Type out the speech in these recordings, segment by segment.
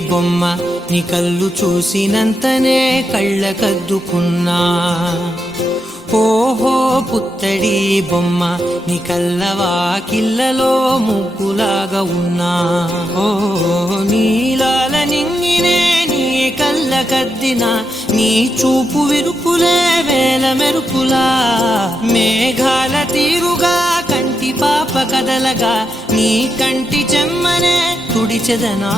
బొమ్మ నీ కళ్ళు చూసినంతనే కళ్ళకద్దుకున్నా. ఓహో పుత్తడి బొమ్మ నీ కళ్ళవాకిళ్ళలో ముగ్గులాగా ఉన్నా. ఓ నీలాల నింగినే నీ కళ్ళకద్దిన నీ చూపు విరుపులే వేల మెరుపులా. మేఘాల తీరుగా కంటి పాప కదలగా నీ కంటి చెమ్మనే తుడిచెదనా.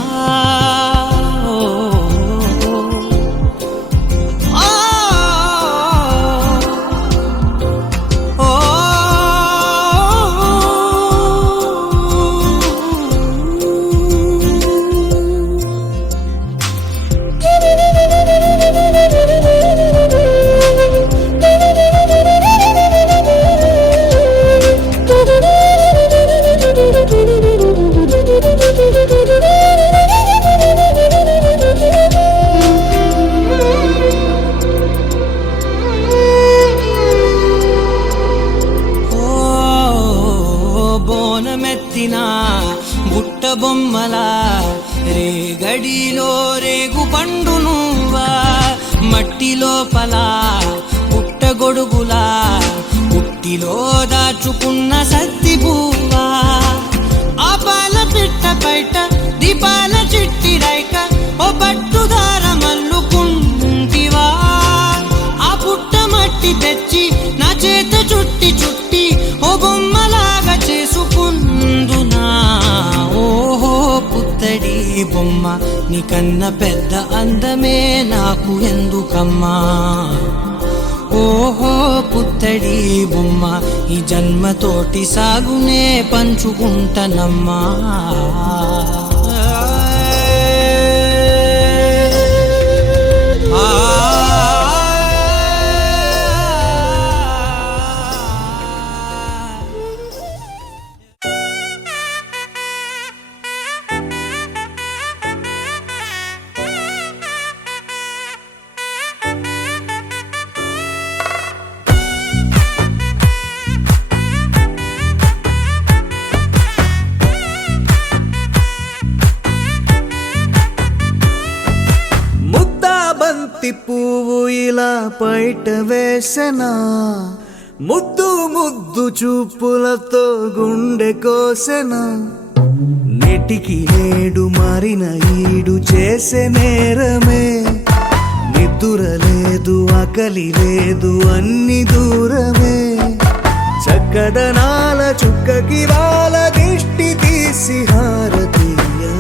బుట్ట బొమ్మలా రేగడిలో రేగు పండు నువ్వా. మట్టి లోపల పుట్టగొడుగులా పుట్టిలో దాచుకున్న సత్తి పువ్వా. ఆపాల పిట్ట బయట దీపాల చిట్టి రైక ఓ పట్టుదార మల్లుకుంటివా. ఆ పుట్ట మట్టి తెచ్చి నా చేత చుట్టి చుట్టి ఓ బొమ్మలాగా చేసుకుందునా. ఓహో పుత్తడి బొమ్మ నీకన్న పెద్ద అందమే నాకు ఎందుకమ్మా. ఓహో పుత్తడి బొమ్మ ఈ జన్మతోటి సాగునే పంచుకుంటనమ్మా. పువ్వు ఇలా బయట వేసెనా. ముద్దు ముద్దు చూపులతో గుండె కోసెనా. నెటికి నేడు మారిన ఈడు చేసే నేరమే. నిద్ర లేదు ఆకలి లేదు అన్ని దూరమే. చక్కదనాల చుక్కకి వాళ్ళ దిష్టి తీసి హారతీయా.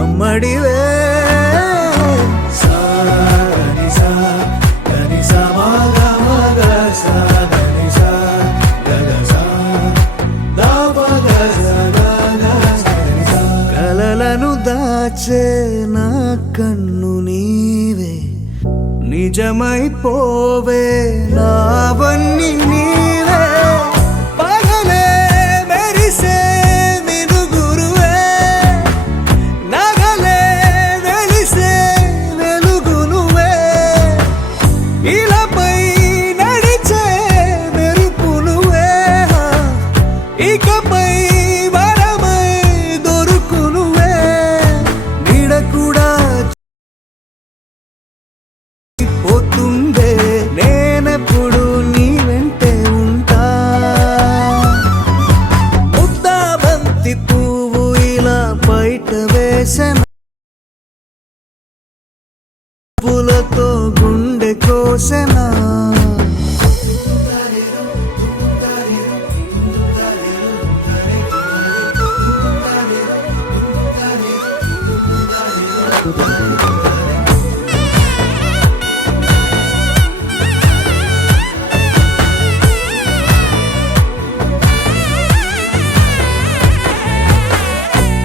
అమ్మడివే కలలను దాచే నా కన్ను నీవే. నిజమైపోవే నావన్నీ నీవే. పగలే మెరిసే నేనెప్పుడు నీ వెంటే ఉంటా. ముద్దా బంతి పువ్వు ఇలా బయట వేసెన. పూలతో గుండె కోసెనా.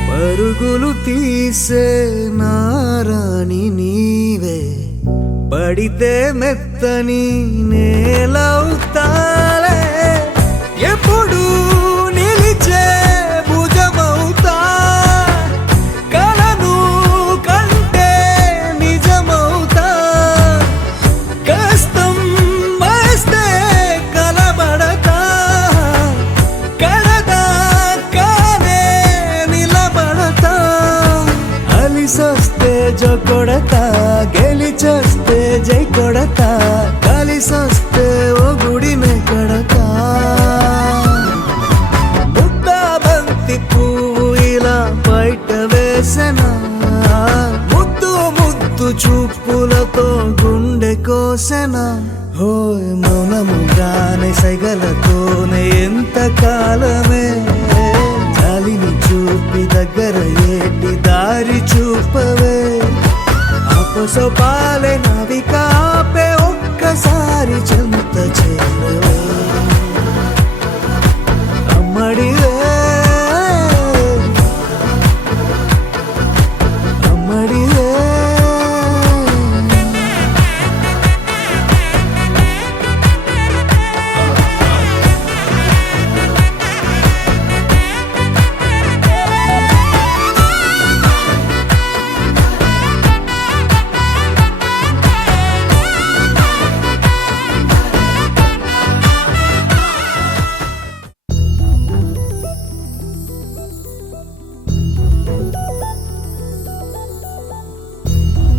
పరుగులు తీసే నారాణి నీవే. పడితే మెత్తని నేలవుతాలే. ఎప్పుడు నిలిచే భుజమవుతా. కలను కంటే నిజమవుతా. కష్టం వస్తే కలబడతా. జో కొడతా, గెలిచొస్తే జై కొడతా, కలిసొస్తే ఓ గుడినే కడతా. ముద్దా బంతి పువ్వు ఇలా బయట వేసెనా, ముద్దు ముద్దు చూపులతో గుండె కోసెనా. హోయ్ మౌనముగానే సైగలతోనే ఎంత కాలమే, జాలిని చూపి దగ్గర ఏటి దారి చూపవే. అపసొపాలే నవిక ఆపే ఒక్కసారి చెంత చేరవే. అమ్మడివే అమ్మడివే.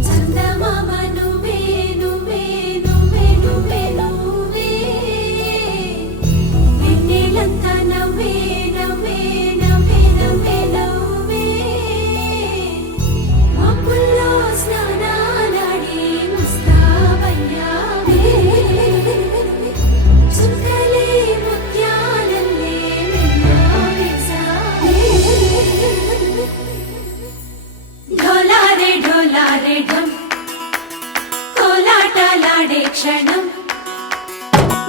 చందమామ నువ్వే నువ్వే నువ్వే నువ్వే నువ్వే, వెన్నెలంతా నవ్వే నవ్వే నవ్వే నవ్వే నవ్వే, మబ్బుల్లో స్నానాలాడి ముస్తాబయ్యావే, చుక్కలే ముత్యాలల్లే మెరిసావే. ఢోలారే ఢోలారే ఢం, కోలాటలాడే క్షణం.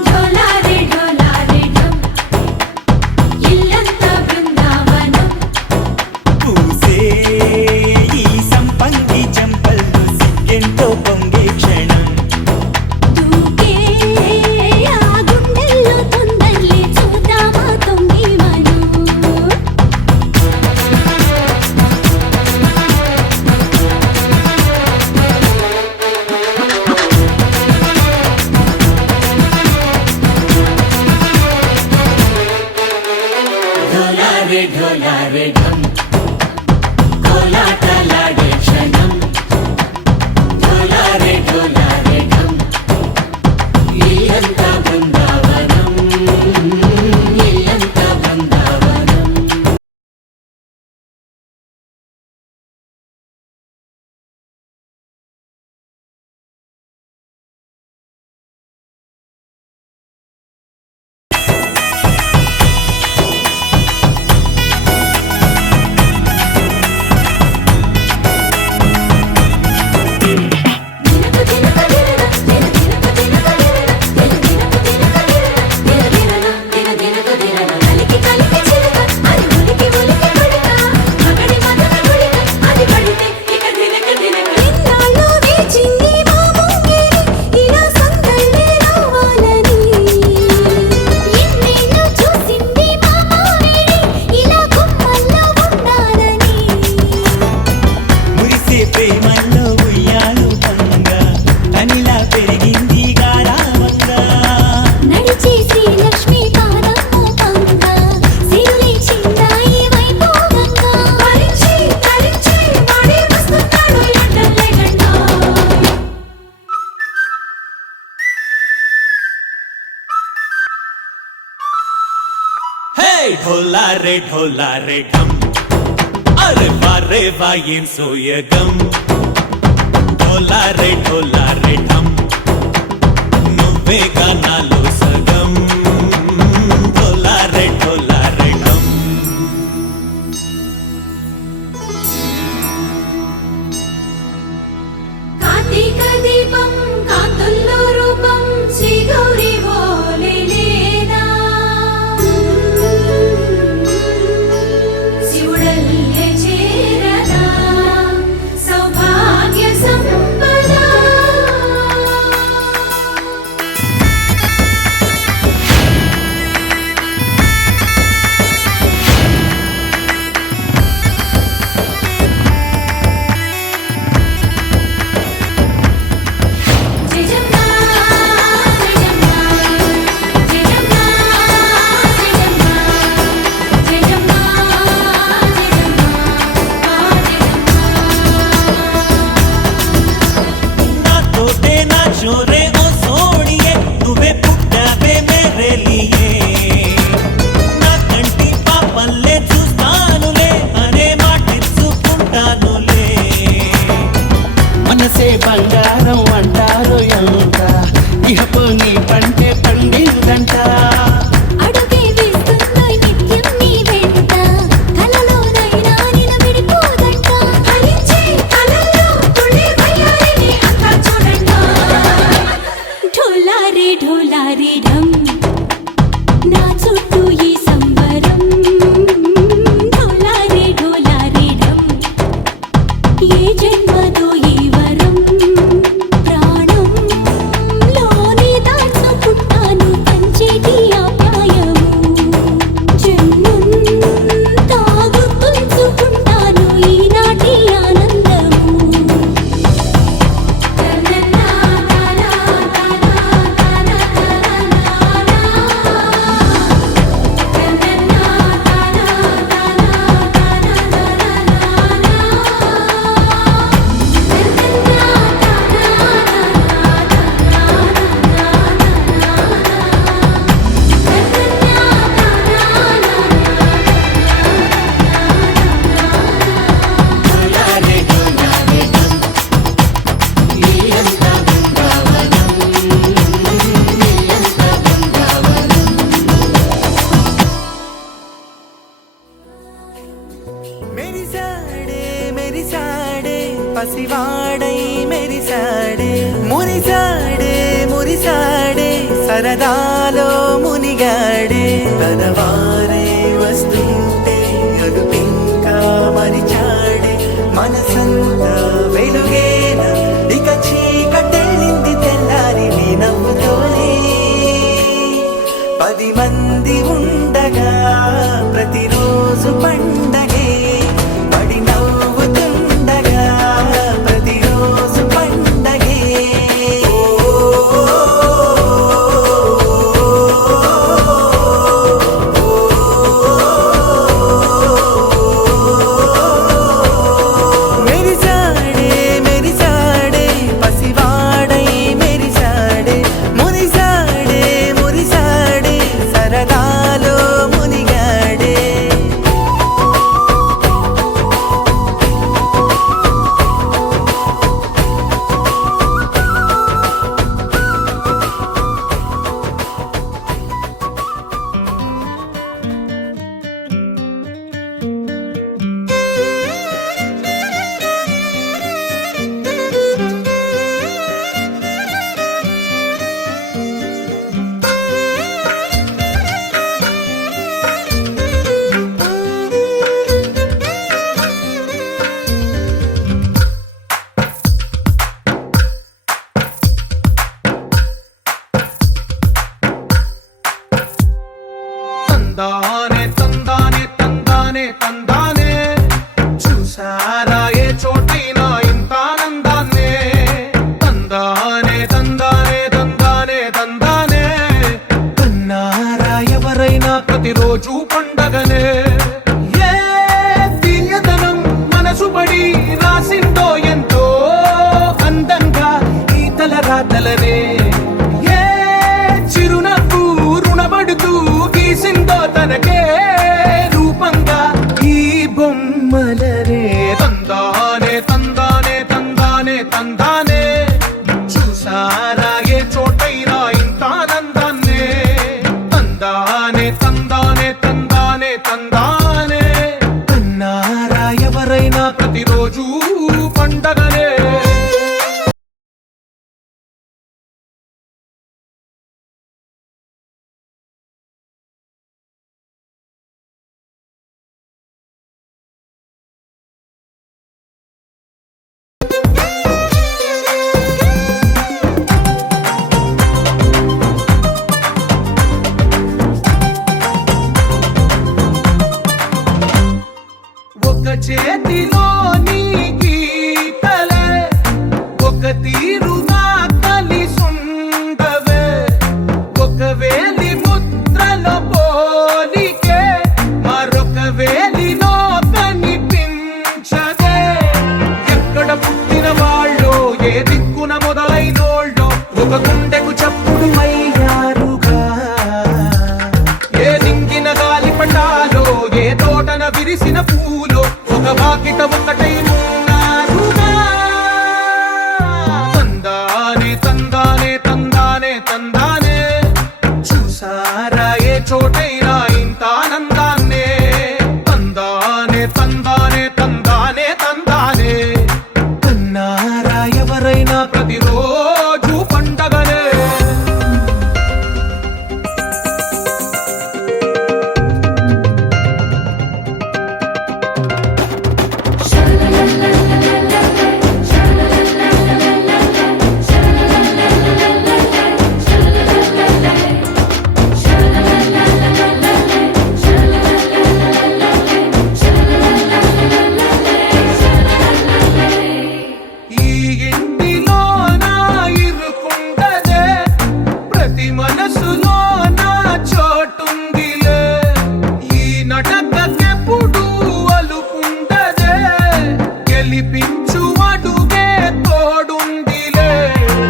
ఢోలారే ఢోలారే ఢం, ఇల్లంతా బృందావనం. పూసే ఈ సంపంగి చెంపల్లో సిగ్గెంతో పొంగే క్షణం. దూకే ఆ గుండెల్లో తొందరలే చూద్దామా తొంగి మనం. ఢోలారే ఢోలారే ఢం, కోలాటలాడే క్షణం. ఢోలారే ఢోలారే ఢం, ఇల్లంతా బృందావనం, ఇల్లంతా బృందావనం. దినక దినక దినన, దిన దినక దినక దిన, దిన దినక దినన, దిన దినక దినన. కలికి కలికి చిలక, అది ఉలికి ఉలికి కొడక, మగడి మదన గుడిక, అది పడితే ఇక దినక దినక. ఇన్నాళ్ళు వేచింది మా ముంగిరి, ఇలా సందళ్ళే రావాలని. ఇన్నేళ్ళు చూసింది మా మావిడి, ఇలా గుమ్మల్లో ఉండాలని. మురిసే ప్రేమల్లో ఉయ్యాలు పంగ, తనిలా పెరిగింది గారావంగా. నడిచే శ్రీలక్ష్మి పాదము పంగ, సిరులి చిందాయి వైభోగంగా. తరించి తరించి వాడే వస్తున్నాడు ఎండల్లే గంట. హే ఢోలారే ఢోలారే ఢం, అరే వారే వాయేం సోయగం. ఢోలారే ఢోలారే ఢం, నువ్వే గానాలో సగం. ఢోలారే ఢోలారే ఢం. కార్తీక దీపం కాంతుల్లో రూపం శ్రీ గౌరీ ఓలే లేదా, శివుడల్లే చేరదా సౌభాగ్య సంపద. మెరిసాడే మెరిసాడే పసివాడై మెరిసాడే మురిసాడే మురిసాడే సరదాలో మునిగాడే తన వారే వస్తుంటే అదుపింకా మరిచాడే మనసంతా వెలుగేన ఇక చీకటెళ్ళింది తెల్లారి నీ నవ్వుతోనే 10 మంది ఉండగా ప్రతిరోజు పండగే పడి నవ్వుతుండగా ప్రతిరోజు పండగే మెరిసాడే మెరిసాడే పసివాడై మెరిసాడే మురిసాడే మురిసాడే సరదాలో మునిగాడే తందానే తందానే తందానే తందానే చూసారా ఏ చోటైనా ఇంత ఆనందాన్నే తందానే తందానే తందానే తందానే కన్నారా ఎవరైనా ప్రతిరోజు పండగనే ఏ తీయదనం మనసు పడి రాసిందో ఎంతో అందంగా ఈ తలరాతలనే ఏ చిరునవ్వు రుణపడుతూ గీసిందో తనకే రూపంగా ఈ బొమ్మలనే తందానే తందానే తందానే తందానే చూసారా ఏ చోటైనా ఇంత ఆనందాన్నే తందానే తందానే తందానే తందానే కన్నారా ఎవరైనా ప్రతిరోజు పండగనే ఒక చేతిలో నీ గీతలే ఒక తీరుగా కలిసుండవే ఒక వేలి ముద్రలో పోలికే మరొక వేలిలో కనిపించదే ఎక్కడ పుట్టిన వాళ్ళో ఏ దిక్కున మొదలైనోళ్ళో ఒక గుండెకు చప్పుడు అయ్యారుగా ఏ దింగిన గాలి పటాలో ఏ తోటన విరిసిన పూలో ఒక వాకిట ఒకటై ఉన్నారుగా తందానే తందానే తందానే తందానే చూసారా ఏ చోటైనా ఇంత ఆనందాన్నే తందానే తందానే తందానే తందానే కన్నారా ఎవరైనా ప్రతిరోజు పండగనే ఈ ఇంటిలో నా ఇరుకుండదే ప్రతి మనసులో నా చోటుందిలే ఈ నటకెప్పుడు అలుకుండదే గెలిపించు అడుగే తోడుందిలే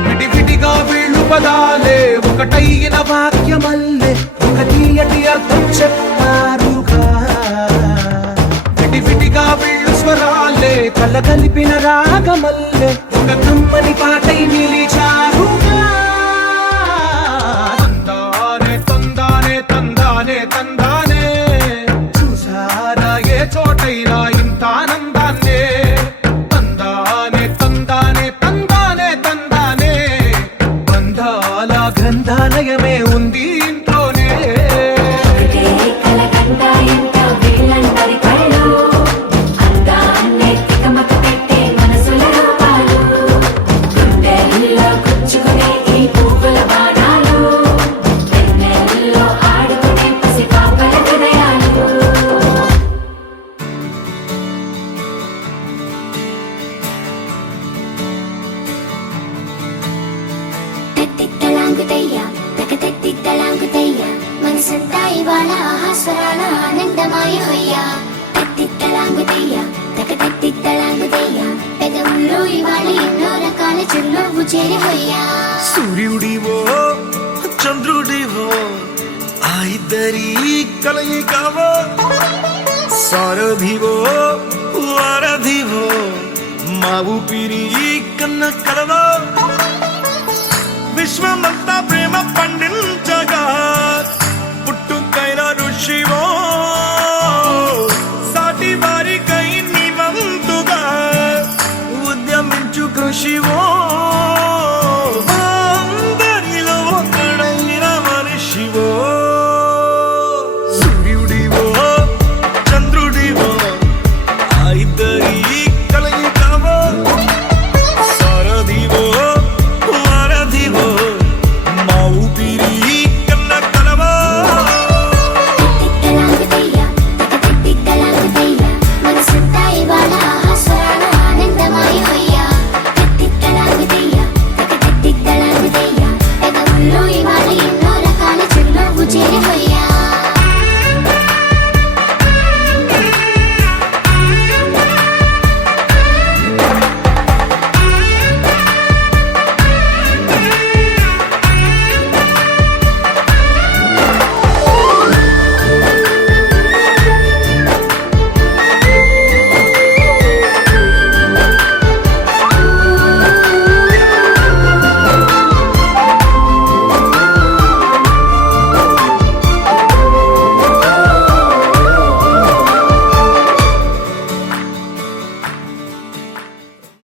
విడివిడిగా వీళ్ళు పదాలే ఒకటైన వాక్యమల్లే ఒక తీయటి అర్థం చెప్పారుగా విడివిడిగా వీళ్ళు స్వరాలే కలగలిపిన రాగమల్లే ఒక కమ్మని పాటై నిలిచారుగా తందానే తందానే తందానే తందానే చూసారా ఏ చోటైనా ఇంత చిరునవ్వు చేరిపోయా సూర్యుడివో చంద్రుడివో ఆ ఇద్దరి కలయికవో సారథివో వారధివో మా ఊపిరి కన్న కలవో విశ్వమంతా ప్రేమ పండించగా